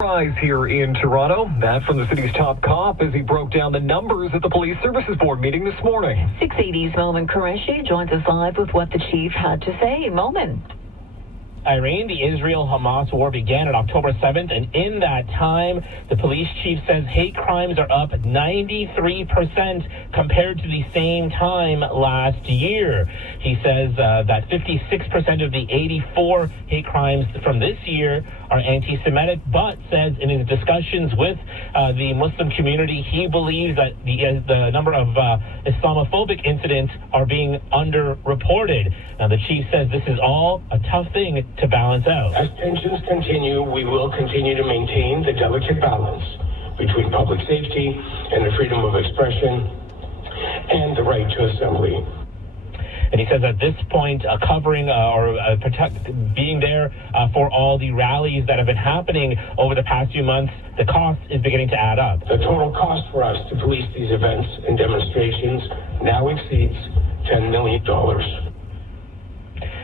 Rise here in Toronto. That from the city's top cop as he broke down the numbers at the Police Services Board meeting this morning. 680's Momin Qureshi joins us live with what the chief had to say. Momin. Irene, the Israel-Hamas war began on October 7th, and in that time, the police chief says hate crimes are up 93% compared to the same time last year. He says that 56% of the 84 hate crimes from this year are anti-Semitic, but says in his discussions with the Muslim community, he believes that the number of Islamophobic incidents are being underreported. Now, the chief says this is all a tough thing to balance out. As tensions continue, we will continue to maintain the delicate balance between public safety and the freedom of expression and the right to assembly. And he says at this point, being there for all the rallies that have been happening over the past few months, the cost is beginning to add up. The total cost for us to police these events and demonstrations now exceeds $10 million.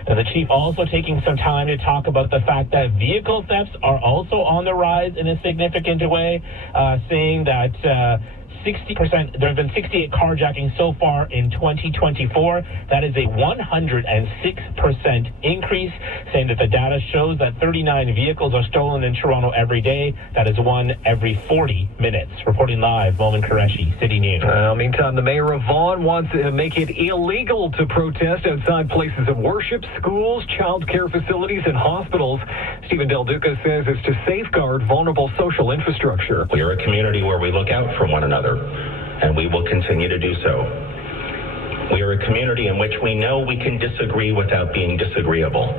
Now, the chief also taking some time to talk about the fact that vehicle thefts are also on the rise in a significant way, saying that 60%, there have been 68 carjackings so far in 2024. That is a 106% increase, saying that the data shows that 39 vehicles are stolen in Toronto every day. That is one every 40 minutes. Reporting live, Momin Qureshi, City News. Meantime, the mayor of Vaughan wants to make it illegal to protest outside places of worship, schools, child care facilities, and hospitals. Stephen Del Duca says it's to safeguard vulnerable social infrastructure. We are a community where we look out for one another, and we will continue to do so. We are a community in which we know we can disagree without being disagreeable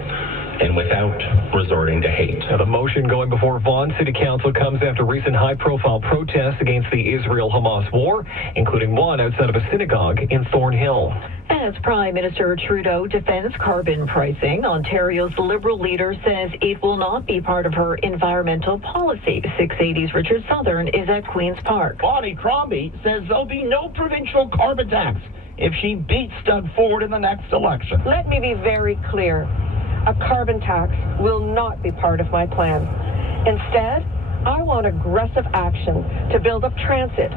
and without resorting to hate. Now, the motion going before Vaughan City Council comes after recent high-profile protests against the Israel-Hamas war, including one outside of a synagogue in Thornhill. As Prime Minister Trudeau defends carbon pricing, Ontario's Liberal leader says it will not be part of her environmental policy. 680's Richard Southern is at Queen's Park. Bonnie Crombie says there'll be no provincial carbon tax if she beats Doug Ford in the next election. Let me be very clear. A carbon tax will not be part of my plan. Instead, I want aggressive action to build up transit,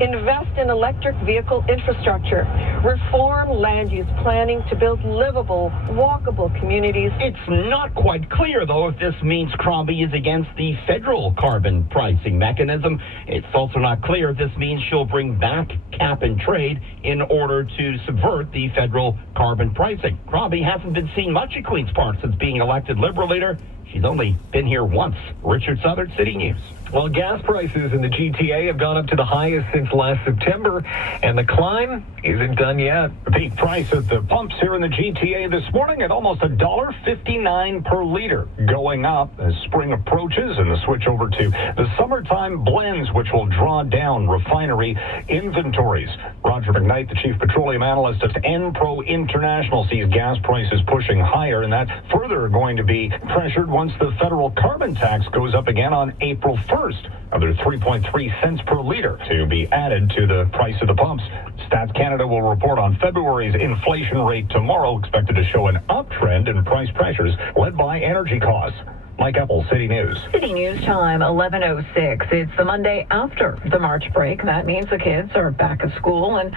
invest in electric vehicle infrastructure, reform land use planning to build livable, walkable communities. It's not quite clear, though, if this means Crombie is against the federal carbon pricing mechanism. It's also not clear if this means she'll bring back cap and trade in order to subvert the federal carbon pricing. Crombie hasn't been seen much at Queen's Park since being elected Liberal leader. She's only been here once. Richard Southern, City News. Well, gas prices in the GTA have gone up to the highest since last September, and the climb isn't done yet. The peak price at the pumps here in the GTA this morning at almost $1.59 per liter, going up as spring approaches and the switch over to the summertime blends, which will draw down refinery inventories. Roger McKnight, the chief petroleum analyst at Enpro International, sees gas prices pushing higher, and that's further going to be pressured once the federal carbon tax goes up again on April 1st. Another 3.3 cents per liter to be added to the price of the pumps. Stats Canada will report on February's inflation rate tomorrow, expected to show an uptrend in price pressures led by energy costs. Mike Apple, City News. City News time, 11:06. It's the Monday after the March break. That means the kids are back at school and